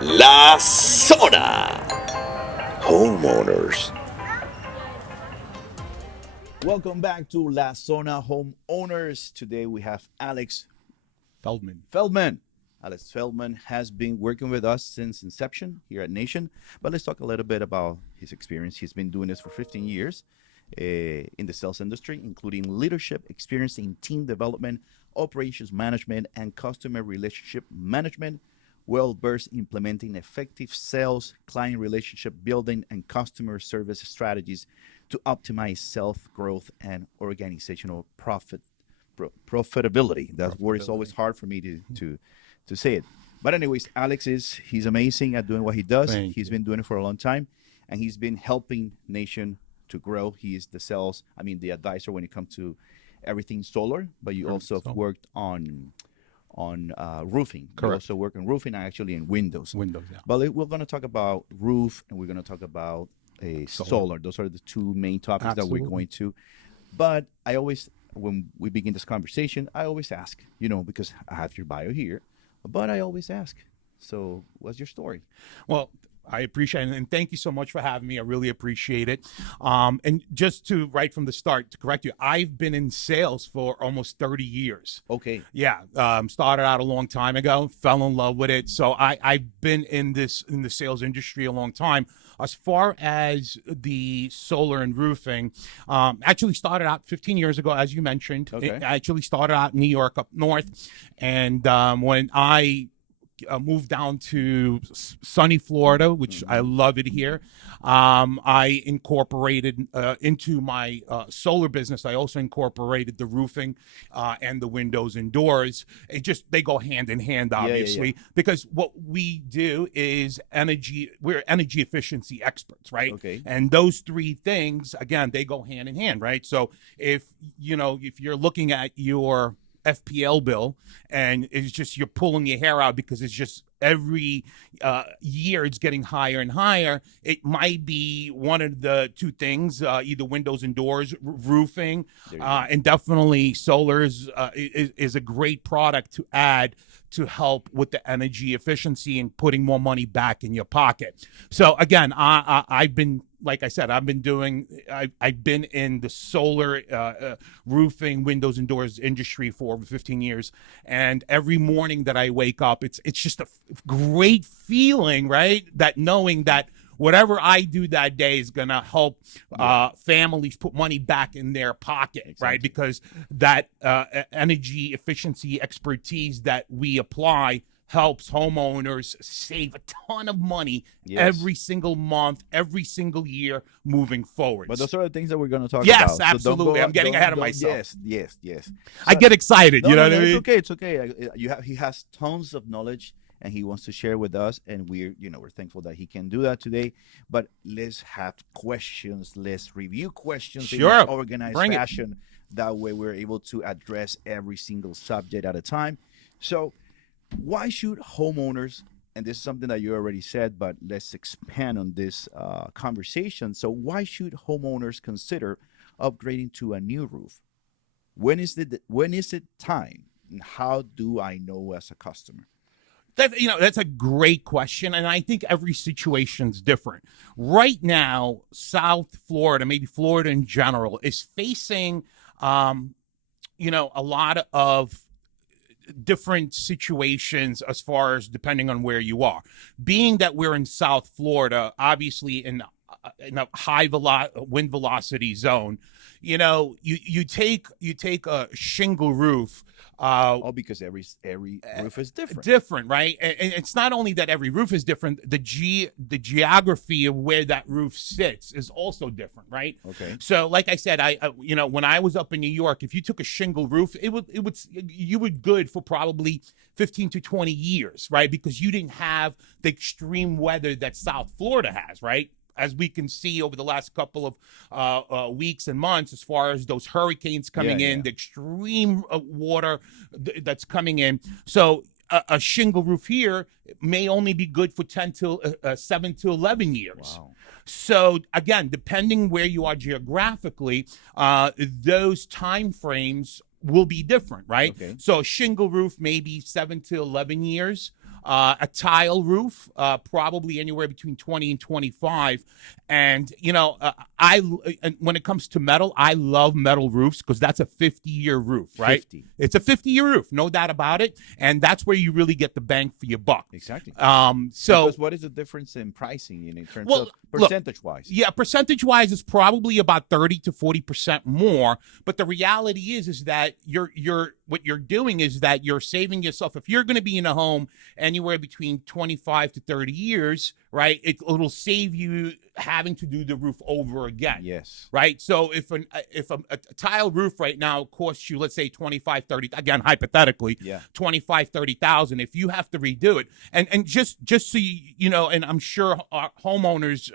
La Zona Homeowners. Welcome back to La Zona Homeowners. Today we have Alex Feldman. Feldman. Alex Feldman has been working with us since inception here at Nation. But let's talk a little bit about his experience. He's been doing this for 15 years in the sales industry, including leadership experience in team development, operations management, and customer relationship management. Well versed implementing effective sales, client relationship building, and customer service strategies to optimize self growth and organizational profitability. That word is always hard for me to say it. But anyways, he's amazing at doing what he does. Thank He's you. been doing it for a long time, and he's been helping Nation to grow. He is the advisor when it comes to everything solar. But you also have solar. worked on roofing. You Correct. also work on roofing, actually, in windows. Windows, yeah. But we're going to talk about roof, and we're going to talk about a solar. Those are the two main topics that we're Absolutely. going to. But I always, when we begin this conversation, I always ask, because I have your bio here, but I always ask, so what's your story? Well, I appreciate it, and thank you so much for having me. I really appreciate it. And just to right from the start, to correct you, I've been in sales for almost 30 years. Okay. Yeah, started out a long time ago, fell in love with it. So I've been in the sales industry a long time. As far as the solar and roofing, actually started out 15 years ago, as you mentioned. Okay. It actually started out in New York up north, and when I moved down to sunny Florida, which I love it here. I incorporated into my solar business. I also incorporated the roofing and the windows and doors. They go hand in hand, obviously, because what we do is we're energy efficiency experts, right? Okay. And those three things, again, they go hand in hand, right? So if you're looking at your FPL bill and it's just you're pulling your hair out because it's just every year it's getting higher and higher, it might be one of the two things, either windows and doors, roofing, and definitely solar is a great product to add to help with the energy efficiency and putting more money back in your pocket. So again, I've been, like I said, I've been in the solar roofing, windows and doors industry for over 15 years. And every morning that I wake up, it's just a great feeling, right? That knowing that whatever I do that day is going to help families put money back in their pocket, exactly. Right? Because that energy efficiency expertise that we apply helps homeowners save a ton of money every single month, every single year moving forward. But those are the things that we're going to talk about. Yes, absolutely. I'm getting ahead of myself. Yes. So, I get excited. You know what I mean? It's okay. He has tons of knowledge, and he wants to share with us, and we're thankful that he can do that today. But let's have questions. Let's review questions in an organized fashion. That way, we're able to address every single subject at a time. So, why should homeowners, and this is something that you already said, but let's expand on this conversation. So why should homeowners consider upgrading to a new roof? When is it time? And how do I know as a customer? That's a great question, and I think every situation's different. Right now, South Florida, maybe Florida in general, is facing, a lot of different situations as far as depending on where you are. Being that we're in South Florida, obviously in a high wind velocity zone, you take a shingle roof. Because every roof is different. Different, right? And it's not only that every roof is different. The geography of where that roof sits is also different, right? Okay. So, like I said, when I was up in New York, if you took a shingle roof, you were good for probably 15 to 20 years, right? Because you didn't have the extreme weather that South Florida has, right? As we can see over the last couple of weeks and months, as far as those hurricanes coming in, the extreme water that's coming in. So a shingle roof here may only be good for 7 to 11 years. Wow. So again, depending where you are geographically, those time frames will be different, right? Okay. So a shingle roof maybe 7 to 11 years. A tile roof, probably anywhere between 20 and 25. And and when it comes to metal, I love metal roofs because that's a 50-year roof, right? 50. It's a 50-year roof, no doubt about it. And that's where you really get the bang for your buck. Exactly. So because what is the difference in pricing in terms Well, of percentage-wise? yeah, percentage-wise, it's probably about 30 to 40% more. But the reality is that what you're doing is that you're saving yourself. If you're going to be in a home anywhere between 25 to 30 years, right, it'll save you having to do the roof over again. Yes. Right. So if a tile roof right now costs you, let's say 25, 30, again, hypothetically, Yeah. 25, 30,000, if you have to redo it, and just so you know, and I'm sure our homeowners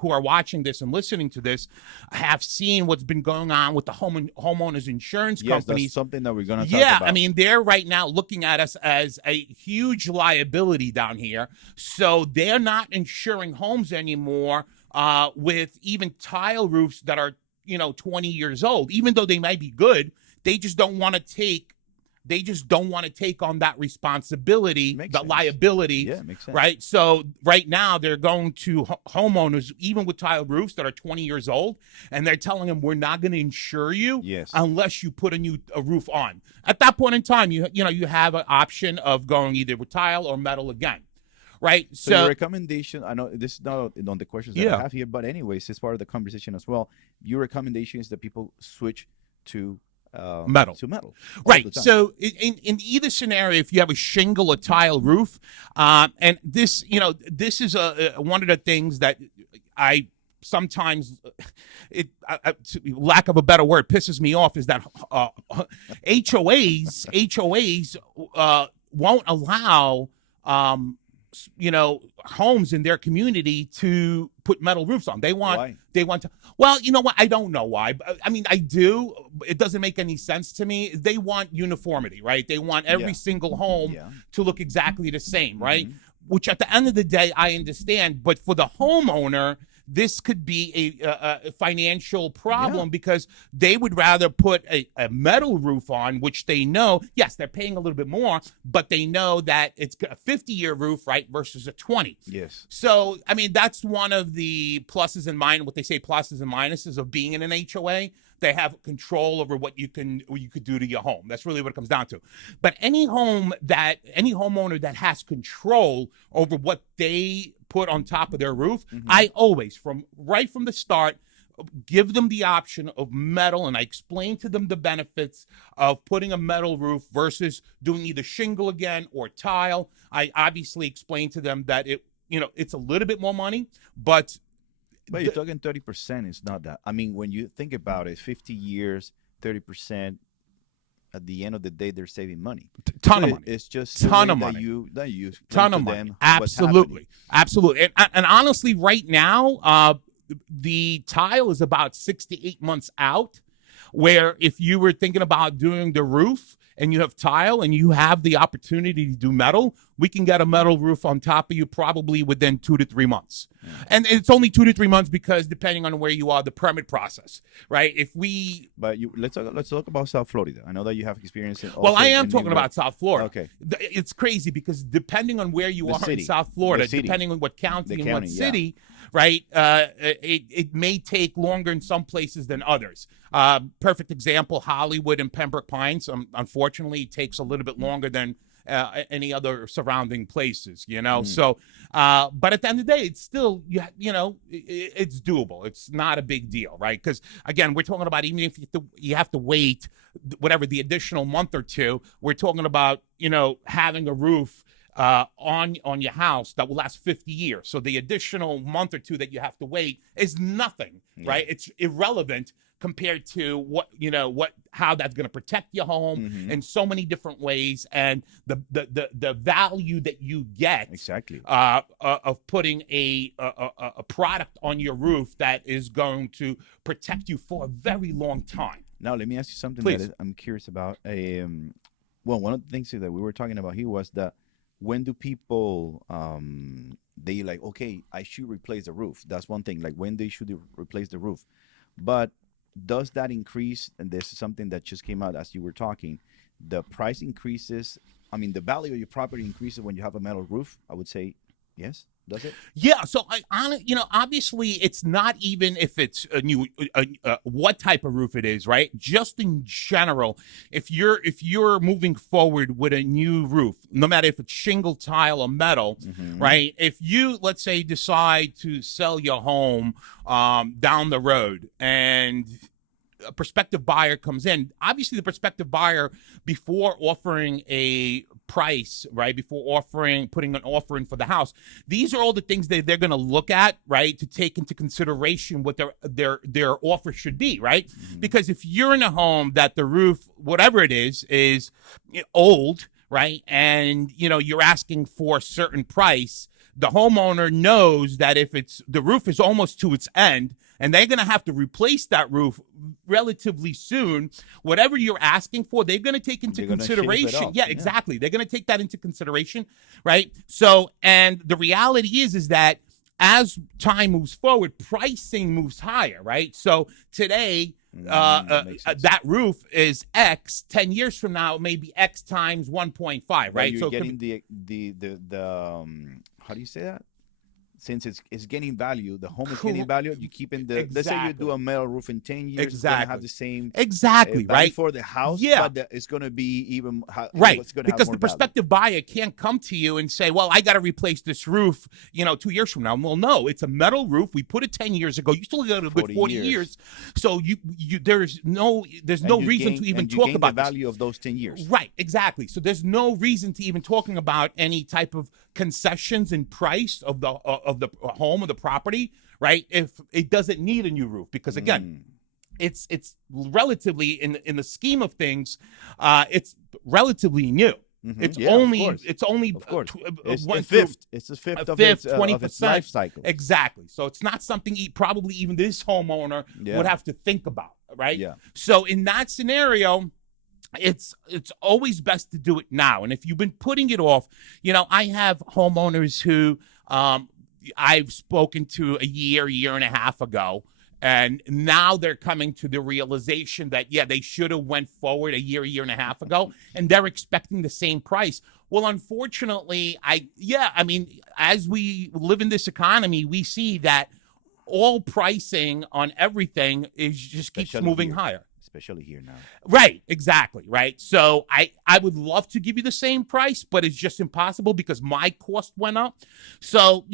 who are watching this and listening to this have seen what's been going on with the homeowners insurance companies. That's something that we're going to talk about. Yeah, I mean, they're right now looking at us as a huge liability down here. So they're not insuring homes anymore with even tile roofs that are, 20 years old. Even though they might be good, they just don't want to take on that responsibility, liability. Yeah, makes sense. Right. So right now they're going to homeowners, even with tile roofs that are 20 years old, and they're telling them, we're not going to insure you unless you put a roof on. At that point in time, you have an option of going either with tile or metal again. Right. So your recommendation, I know this is not on the questions that I have here, but anyways, it's part of the conversation as well. Your recommendation is that people switch to metal. Right. So in either scenario, if you have a shingle or tile roof, and this is one of the things that I sometimes, lack of a better word, pisses me off, is that HOAs won't allow homes in their community to put metal roofs on. They want to, well, you know what? I don't know why. I mean, I do. It doesn't make any sense to me. They want uniformity, right? They want every single home to look exactly the same, right? Which at the end of the day, I understand. But for the homeowner, this could be a financial problem because they would rather put a metal roof on, which they know, yes, they're paying a little bit more, but they know that it's a 50-year roof, right, versus a 20. Yes. So, I mean, that's one of the pluses and pluses and minuses of being in an HOA. They have control over what you could do to your home. That's really what it comes down to. But any homeowner that has control over what they put on top of their roof, I always, right from the start, give them the option of metal, and I explain to them the benefits of putting a metal roof versus doing either shingle again or tile. I obviously explain to them that it's a little bit more money, but you're talking 30%. It's not that. I mean, when you think about it, 50 years, 30%. At the end of the day, they're saving money. Ton of money. It's just ton of money. That you ton of money. Absolutely. And honestly, right now, the tile is about 6 to 8 months out. Where if you were thinking about doing the roof and you have tile and you have the opportunity to do metal, we can get a metal roof on top of you probably within 2 to 3 months. And it's only 2 to 3 months because depending on where you are, the permit process, right? But let's talk about South Florida. I know that you have experience in. Well, I am talking about South Florida. Okay. It's crazy because depending on where you are in South Florida, depending on what county and what city, right? It may take longer in some places than others. Perfect example, Hollywood and Pembroke Pines. Unfortunately, it takes a little bit longer than any other surrounding places, So, but at the end of the day, it's still, it's doable. It's not a big deal, right? Because again, we're talking about even if you have to wait, whatever, the additional month or two, we're talking about, having a roof on your house that will last 50 years. So the additional month or two that you have to wait is nothing, right? It's irrelevant compared to how that's going to protect your home in so many different ways, and the value that you get of putting a product on your roof that is going to protect you for a very long time. Now, let me ask you something that I'm curious about. One of the things that we were talking about here was that when do people they like, okay, I should replace the roof? That's one thing. Like when they should replace the roof, but does that increase? And this is something that just came out as you were talking. The price increases I mean, the value of your property increases when you have a metal roof. I would say yes. Does it? Yeah, so obviously, it's not even if it's a new what type of roof it is, right? Just in general, if you're moving forward with a new roof, no matter if it's shingle, tile, or metal, right? If you, let's say, decide to sell your home down the road, and a prospective buyer comes in, obviously the prospective buyer, before offering a price, right, before putting an offer in for the house, these are all the things that they're going to look at, right, to take into consideration what their offer should be, right? Because if you're in a home that the roof, whatever it is old, right, and you're asking for a certain price, the homeowner knows that if the roof is almost to its end and they're going to have to replace that roof relatively soon, whatever you're asking for, they're going to take into consideration. Yeah, exactly. They're going to take that into consideration, right? So, and the reality is that as time moves forward, pricing moves higher, right? So today, that roof is X. 10 years from now, it may be X times 1.5, right? You're so getting the how do you say that? Since it's getting value, the home is getting value. You keep in the. Let's say you do a metal roof in 10 years, it's going to have the same value right for the house. Yeah, but it's going to be even right, it's going to because have more the prospective buyer can't come to you and say, "Well, I got to replace this roof, 2 years from now." Well, no, it's a metal roof. We put it 10 years ago. You still got a good 40 years. So there's no reason to even talk about the value of those 10 years. Right, exactly. So there's no reason to even talking about any type of concessions in price of the home or the property, right? If it doesn't need a new roof, because again, it's relatively in the scheme of things, it's relatively new. It's only of course. It's a fifth of 20%. Its life cycle. Exactly. So it's not something probably even this homeowner would have to think about, right? Yeah. So in that scenario, it's always best to do it now. And if you've been putting it off, I have homeowners who I've spoken to a year and a half ago, and now they're coming to the realization that, they should have went forward a year and a half ago, and they're expecting the same price. Well, unfortunately, as we live in this economy, we see that all pricing on everything keeps moving higher. Especially here now. Right, exactly, right? So I would love to give you the same price, but it's just impossible because my cost went up. So,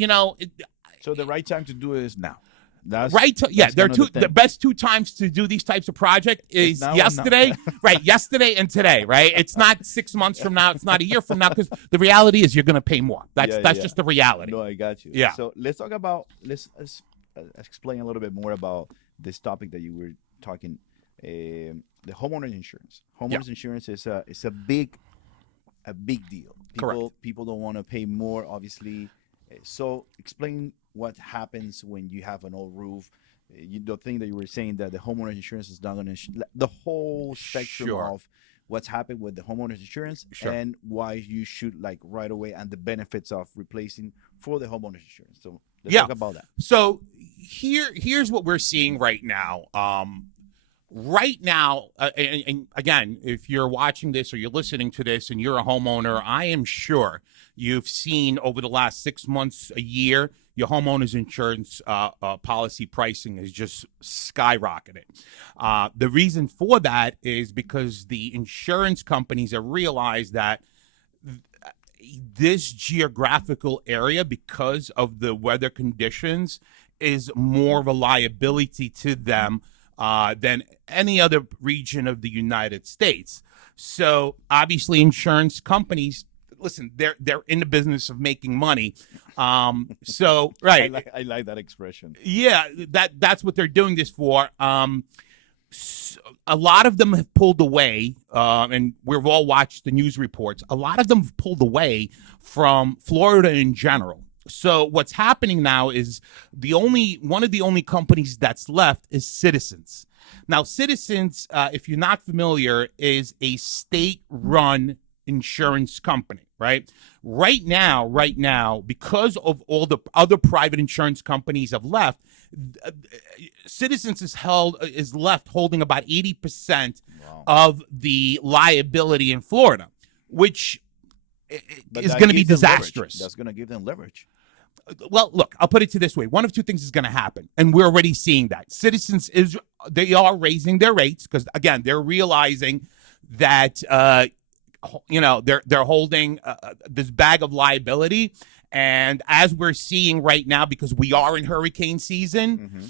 So the right time to do it is now. That's the best two times to do these types of projects is yesterday, right? Yesterday and today, right? It's not 6 months from now. It's not a year from now, because the reality is you're going to pay more. That's just the reality. No, I got you. Yeah. So let's explain a little bit more about this topic that you were talking. The homeowners insurance. Homeowners insurance is a big deal. People don't want to pay more, obviously. So explain what happens when you have an old roof. The thing that you were saying, that the homeowners insurance is not going to the whole spectrum of what's happened with the homeowners insurance and why you should right away, and the benefits of replacing for the homeowners insurance. So let's talk about that. So here's what we're seeing right now. Right now, and again, if you're watching this or you're listening to this and you're a homeowner, I am sure you've seen over the last 6 months, a year, your homeowner's insurance policy pricing has just skyrocketed. The reason for that is because the insurance companies have realized that this geographical area, because of the weather conditions, is more of a liability to them than any other region of the United States. So obviously insurance companies, listen, they're in the business of making money. So right. I like that expression. Yeah, that's what they're doing this for. A lot of them have pulled away, and we've all watched the news reports. A lot of them have pulled away from Florida in general. So what's happening now is one of the only companies that's left is Citizens. Now, Citizens, if you're not familiar, is a state-run insurance company, right? Right now, because of all the other private insurance companies have left, Citizens is left holding about 80% of the liability in Florida, which is going to be disastrous. That's going to give them leverage. Well, look, I'll put it to this way. One of two things is going to happen, and we're already seeing that. Citizens they are raising their rates because, again, they're realizing that they're holding this bag of liability. And as we're seeing right now, because we are in hurricane season,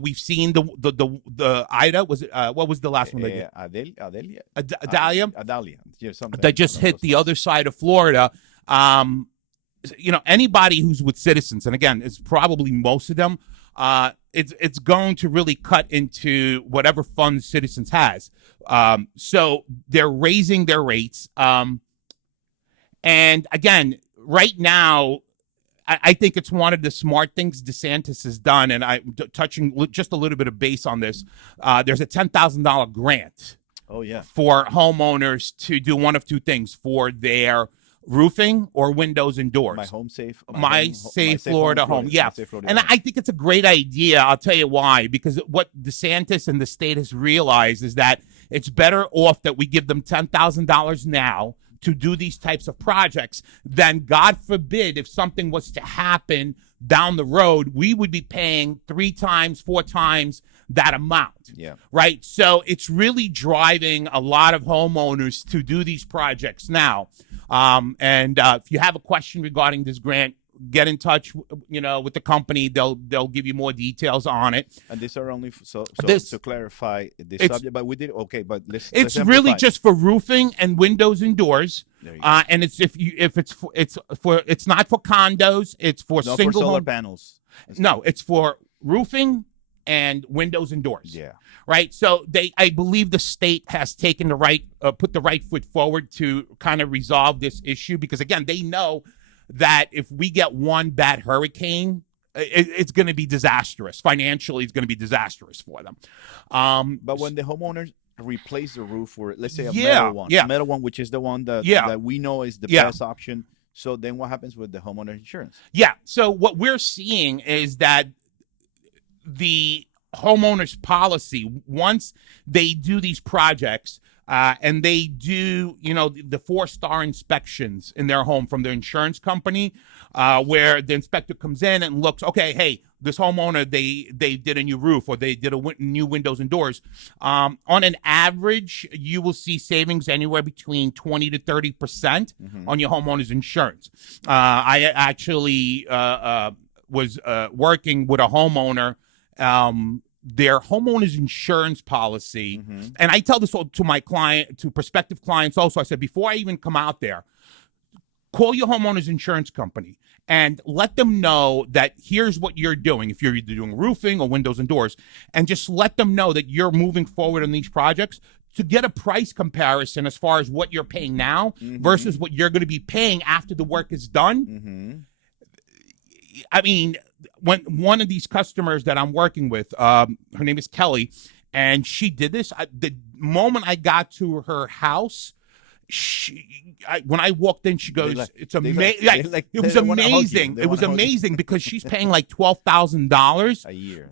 we've seen the Ida. Was it what was the last one? Adalia. Adalia. Yeah, that just hit the other side of Florida. Anybody who's with Citizens, and again, it's probably most of them. It's going to really cut into whatever funds Citizens has. So they're raising their rates. And again, right now, I think it's one of the smart things DeSantis has done. And I'm touching just a little bit of base on this. There's a $10,000 grant. Oh, yeah. For homeowners to do one of two things for their roofing or windows and doors. My safe Florida home. Yeah. And I think it's a great idea. I'll tell you why. Because what DeSantis and the state has realized is that it's better off that we give them $10,000 now to do these types of projects than, God forbid, if something was to happen down the road, we would be paying 3 times, 4 times that amount. Yeah. Right. So it's really driving a lot of homeowners to do these projects now. And if you have a question regarding this grant, get in touch, with the company. They'll give you more details on it. And these are only to clarify the subject. But we did okay. But it's really just for roofing and windows and doors. And it's it's not for condos. It's for not single for solar home panels. No, it's for roofing and windows and doors. Yeah. Right. So I believe the state has taken put the right foot forward to kind of resolve this issue because, again, they know that if we get one bad hurricane, it's going to be disastrous. Financially, it's going to be disastrous for them. But when the homeowners replace the roof for, let's say, a metal one, which is the one that we know is the best option. So then what happens with the homeowner insurance? Yeah. So what we're seeing is that the homeowners policy, once they do these projects and they do, the 4-star inspections in their home from their insurance company, where the inspector comes in and looks, okay, hey, this homeowner, they did a new roof or they did new windows and doors. On an average, you will see savings anywhere between 20 to 30% on your homeowner's insurance. I actually was working with a homeowner. Their homeowner's insurance policy, and I tell this to my prospective clients also. I said, before I even come out there, call your homeowner's insurance company and let them know that here's what you're doing. If you're either doing roofing or windows and doors, and just let them know that you're moving forward on these projects to get a price comparison as far as what you're paying now versus what you're going to be paying after the work is done. I mean, when one of these customers that I'm working with, her name is Kelly, and she did this. The moment I got to her house, when I walked in, she goes, "It's amazing!" It was amazing. It was amazing because she's paying like $12,000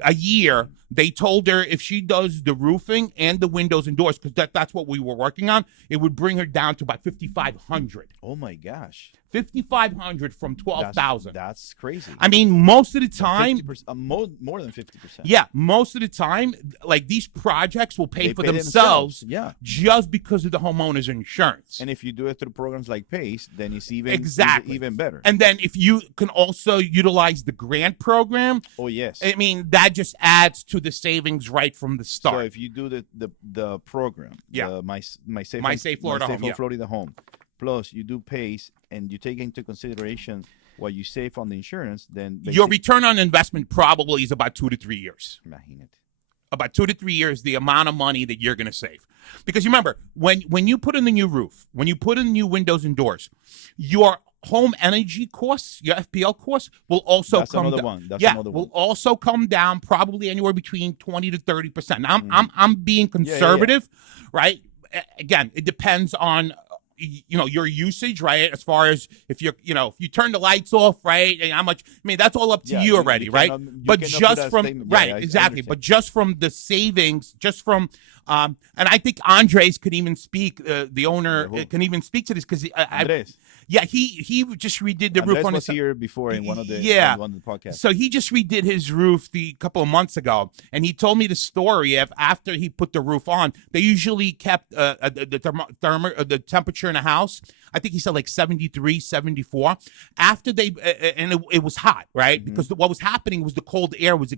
a year. They told her if she does the roofing and the windows and doors, because that's what we were working on, it would bring her down to about $5,500. Oh my gosh. $5,500 from $12,000. That's crazy. I mean, most of the time, more than 50%. Yeah, most of the time, like these projects will pay for themselves. Yeah, just because of the homeowner's insurance. And if you do it through programs like PACE, then it's even better. And then if you can also utilize the grant program, oh yes, I mean that just adds to the savings right from the start. So if you do the program, my safe Florida home. Plus, you do PACE and you take into consideration what you save on the insurance, then your return on investment probably is about 2 to 3 years. Imagine it. About 2 to 3 years, the amount of money that you're going to save. Because remember, when you put in the new roof, when you put in new windows and doors, your home energy costs, your FPL costs, will also come down. Will also come down probably anywhere between 20 to 30%. Now, I'm being conservative, right? Again, it depends on your usage, right? As far as if you turn the lights off, right? And how much, I mean, that's all up to you already, right? But just from, exactly. But just from the savings, and I think Andres could even speak, the owner can even speak to this because Yeah, he just redid the roof Andres on was his here before in one of the podcasts. So he just redid his roof the couple of months ago, and he told me the story of after he put the roof on, they usually kept the temperature in the house. I think he said like 73, 74. After they and it was hot, right? Because what was happening was the cold air was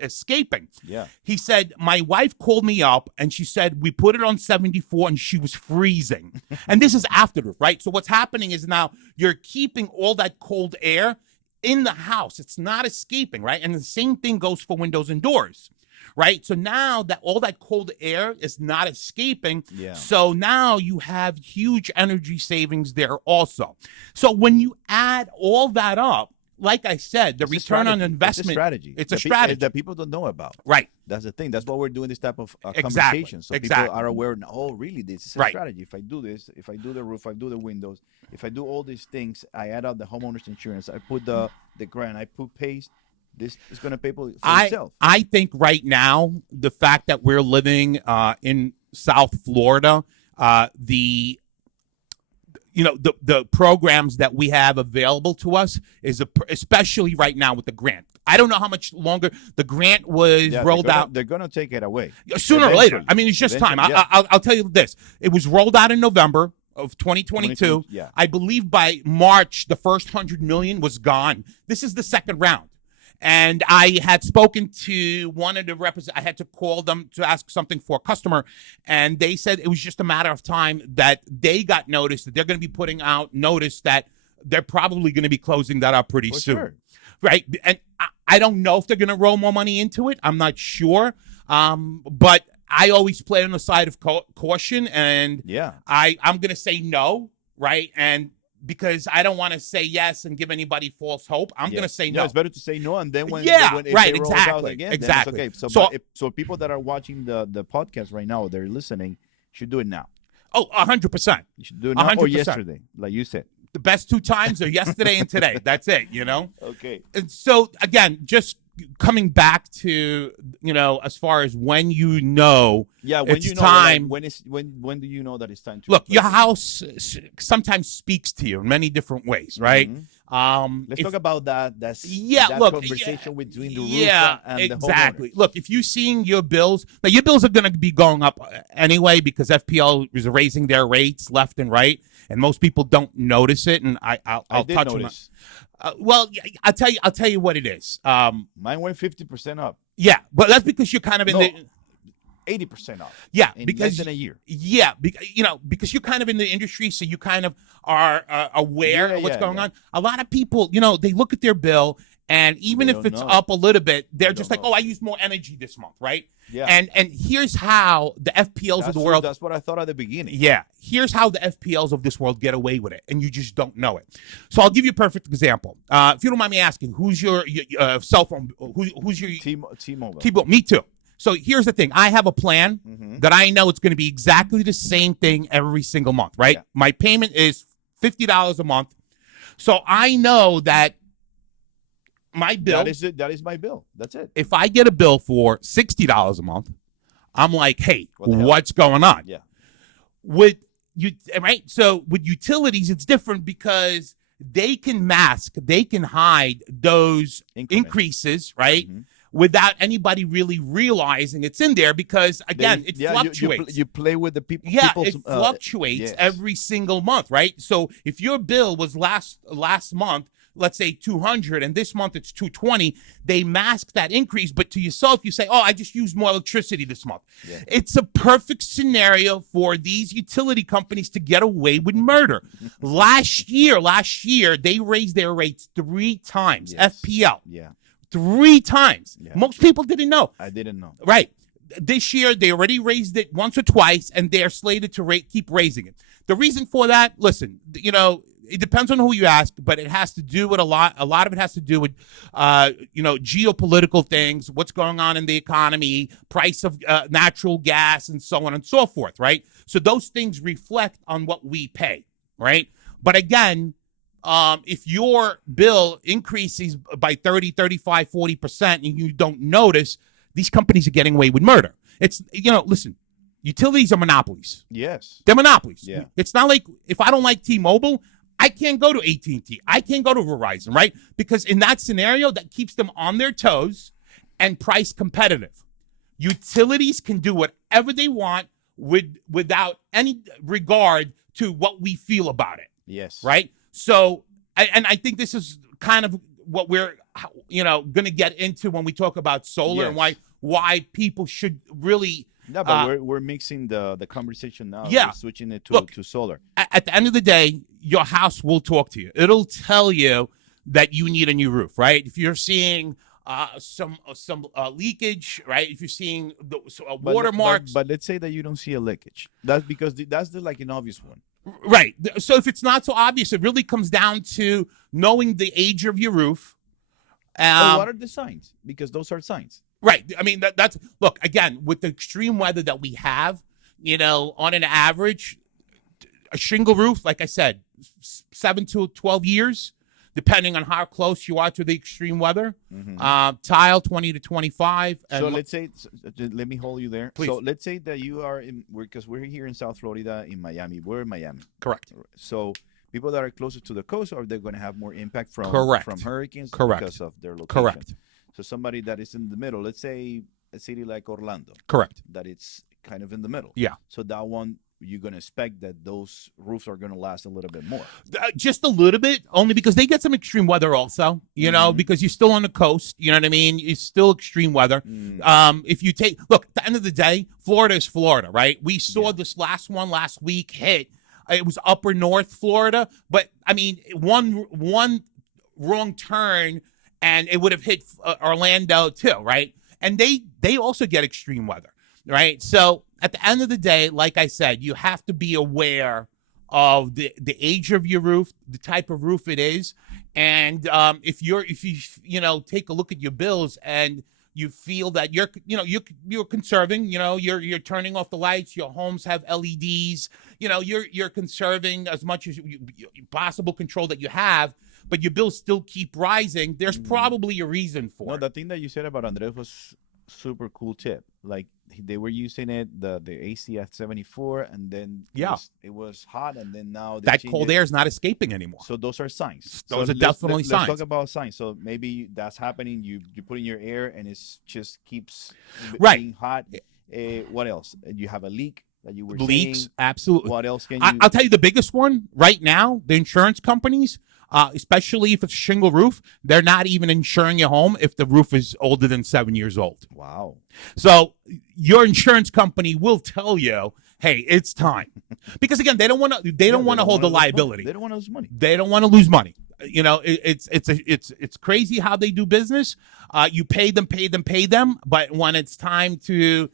escaping. Yeah. He said, my wife called me up and she said, we put it on 74 and she was freezing. And this is after the roof, right? So what's happening is now you're keeping all that cold air in the house. It's not escaping, right? And the same thing goes for windows and doors. Right. So now that all that cold air is not escaping. Yeah. So now you have huge energy savings there also. So when you add all that up, like I said, the return on investment. It's a strategy. It's a strategy that people don't know about. Right. That's the thing. That's why we're doing this type of Exactly. conversation. So people are aware. Oh, really? This is a strategy. If I do this, if I do the roof, I do the windows, if I do all these things, I add up the homeowner's insurance, I put the grant, I put pays. This is going to pay for itself. I think right now, the fact that we're living in South Florida, the programs that we have available to us is especially right now with the grant. I don't know how much longer the grant was rolled out. They're going to take it away sooner or later. I mean, it's just time. I'll tell you this: it was rolled out in November of 2022. Yeah. I believe by March, the first 100 million was gone. This is the second round. And I had spoken to one of the representatives. I had to call them to ask something for a customer. And they said it was just a matter of time that they got notice that they're going to be putting out notice that they're probably going to be closing that up pretty soon. Sure. Right. And I don't know if they're going to roll more money into it. I'm not sure. But I always play on the side of caution. And I'm going to say no. Right. And because I don't want to say yes and give anybody false hope. I'm going to say no. It's better to say no, and then when right, it rolls out again, exactly. Then it's okay. So people that are watching the podcast right now, they're listening, should do it now. Oh, 100%. You should do it now 100%. Or yesterday, like you said. The best two times are yesterday and today. That's it, Okay. And so, again, just coming back to, as far as when it's time. Like when do you know that it's time to look? Your house sometimes speaks to you in many different ways, right? Let's talk about that. That's conversation between the roof and the homeowner. Look, if you're seeing your bills, now your bills are going to be going up anyway because FPL is raising their rates left and right, and most people don't notice it. And I'll touch on it. Well, I'll tell you what it is. Mine went 50% up. Yeah, but that's because you're kind of in the 80% off. Yeah, because less than a year. Yeah, because you're kind of in the industry, so you kind of are aware of what's going on. A lot of people, they look at their bill, and even if it's up a little bit, they're just like, "Oh, I used more energy this month," right? Yeah. And here's how the FPLs of the world. That's what I thought at the beginning. Yeah. Here's how the FPLs of this world get away with it, and you just don't know it. So I'll give you a perfect example. If you don't mind me asking, who's your cell phone? Who's your T-Mobile? T-Mobile. Me too. So here's the thing. I have a plan that I know it's going to be exactly the same thing every single month, right? Yeah. My payment is $50 a month. So I know that my bill. That is my bill. That's it. If I get a bill for $60 a month, I'm like, hey, what's going on? Yeah. So with utilities, it's different because they can hide those increases, right? Mm-hmm. Without anybody really realizing it's in there because, again, it fluctuates. You play with the people. Yeah, it fluctuates every single month, right? So if your bill was last month, let's say 200, and this month it's 220, they mask that increase. But to yourself, you say, oh, I just used more electricity this month. Yeah. It's a perfect scenario for these utility companies to get away with murder. Last year, they raised their rates 3 times, FPL. Yeah. 3 times. Yeah. Most people didn't know. I didn't know. Right. This year, they already raised it once or twice, and they're slated to keep raising it. The reason for that, listen, it depends on who you ask, but it has to do with a lot of it has to do with, geopolitical things, what's going on in the economy, price of natural gas, and so on and so forth, right? So those things reflect on what we pay, right? But again, if your bill increases by 30, 35, 40% and you don't notice, these companies are getting away with murder. It's, listen, utilities are monopolies. Yes. They're monopolies. Yeah. It's not like if I don't like T-Mobile, I can't go to AT&T. I can't go to Verizon, right? Because in that scenario, that keeps them on their toes and price competitive. Utilities can do whatever they want without any regard to what we feel about it. Yes. Right? So, and I think this is kind of what we're, going to get into when we talk about solar and why people should really. No, but we're mixing the conversation now. Yeah. We're switching it to solar. At the end of the day, your house will talk to you. It'll tell you that you need a new roof, right? If you're seeing some leakage, right? If you're seeing watermarks. But let's say that you don't see a leakage. That's because that's like an obvious one. Right. So if it's not so obvious, it really comes down to knowing the age of your roof. What are the signs? Because those are signs. Right. I mean, that's look, again, with the extreme weather that we have, on an average, a shingle roof, like I said, 7 to 12 years, depending on how close you are to the extreme weather. Mm-hmm. Tile, 20 to 25. So let's say, let me hold you there. Please. So let's say that you are because we're here in South Florida, in Miami. We're in Miami. Correct. So people that are closer to the coast, are they going to have more impact from hurricanes? Correct. Because of their location? Correct. So somebody that is in the middle, let's say a city like Orlando. Correct. That it's kind of in the middle. Yeah. So that one, you're going to expect that those roofs are going to last a little bit more. Just a little bit, only because they get some extreme weather also, because you're still on the coast. You know what I mean? It's still extreme weather. If you look, at the end of the day, Florida is Florida, right? We saw this last one last week hit. It was upper North Florida, but I mean, one wrong turn and it would have hit Orlando too, right? And they also get extreme weather, right? So at the end of the day, like I said, you have to be aware of the age of your roof, the type of roof it is, and if you take a look at your bills and you feel that you're conserving, you're turning off the lights, your homes have LEDs, you're conserving as much as possible control that you have, but your bills still keep rising. There's probably a reason for it. The thing that you said about Andres was super cool tip. Like they were using the AC at 74, and then it was hot, and then now that cold air is not escaping anymore. So those are signs. Those are definitely signs. Let's talk about signs. So maybe that's happening. You put in your air, and it just keeps being hot. What else? You have a leak that you were leaks. Saying. Absolutely. What else can you? I'll tell you the biggest one right now. The insurance companies. Especially if it's a shingle roof, they're not even insuring your home if the roof is older than 7 years old. Wow. So your insurance company will tell you, hey, it's time. Because again, they don't want to hold the liability. They don't want to lose money. They don't want to lose money. It's crazy how they do business. You pay them, but when it's time to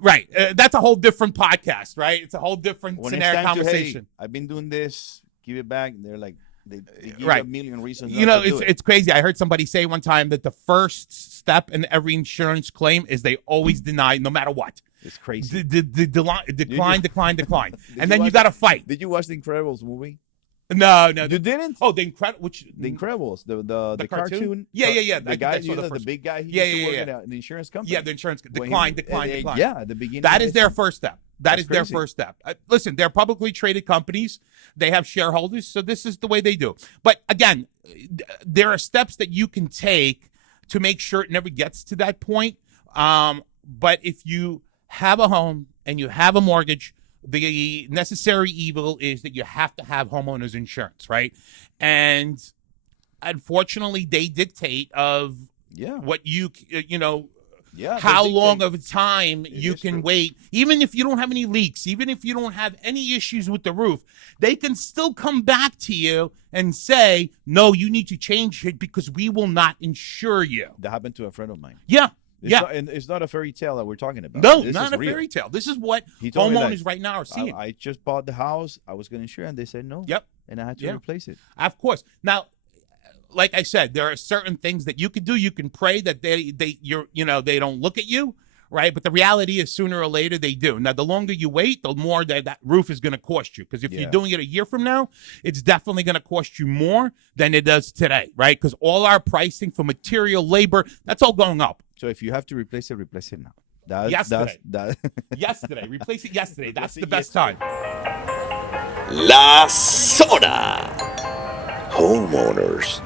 right, that's a whole different podcast, right? It's a whole different scenario conversation. I've been doing this, give it back. They're like, they give you a million reasons. It's crazy. I heard somebody say one time that the first step in every insurance claim is they always deny, no matter what. It's crazy. Decline. And then you got to fight. Did you watch the Incredibles movie? No. You didn't? Oh, The Incredibles, the cartoon. Yeah. The guy, the big guy. He used to work in the insurance company. Yeah, the insurance decline. Yeah, at the beginning. That is their first step. That's their first step. Listen, they're publicly traded companies. They have shareholders, so this is the way they do. But again, there are steps that you can take to make sure it never gets to that point. But if you have a home and you have a mortgage, the necessary evil is that you have to have homeowners insurance, right? And unfortunately, they dictate of what how long of a time you can wait. Even if you don't have any leaks, even if you don't have any issues with the roof, they can still come back to you and say, no, you need to change it because we will not insure you. That happened to a friend of mine. Yeah. And it's not a fairy tale that we're talking about. No, not a fairy tale. This is what homeowners right now are seeing. I just bought the house. I was going to insure, and they said no. Yep. And I had to replace it. Of course. Now, like I said, there are certain things that you can do. You can pray that they don't look at you, right? But the reality is, sooner or later they do. Now, the longer you wait, the more that roof is going to cost you. Because if you're doing it a year from now, it's definitely going to cost you more than it does today, right? Because all our pricing for material, labor, that's all going up. So if you have to replace it now. Yesterday. Replace it yesterday. That's the best time. La Zona. Homeowners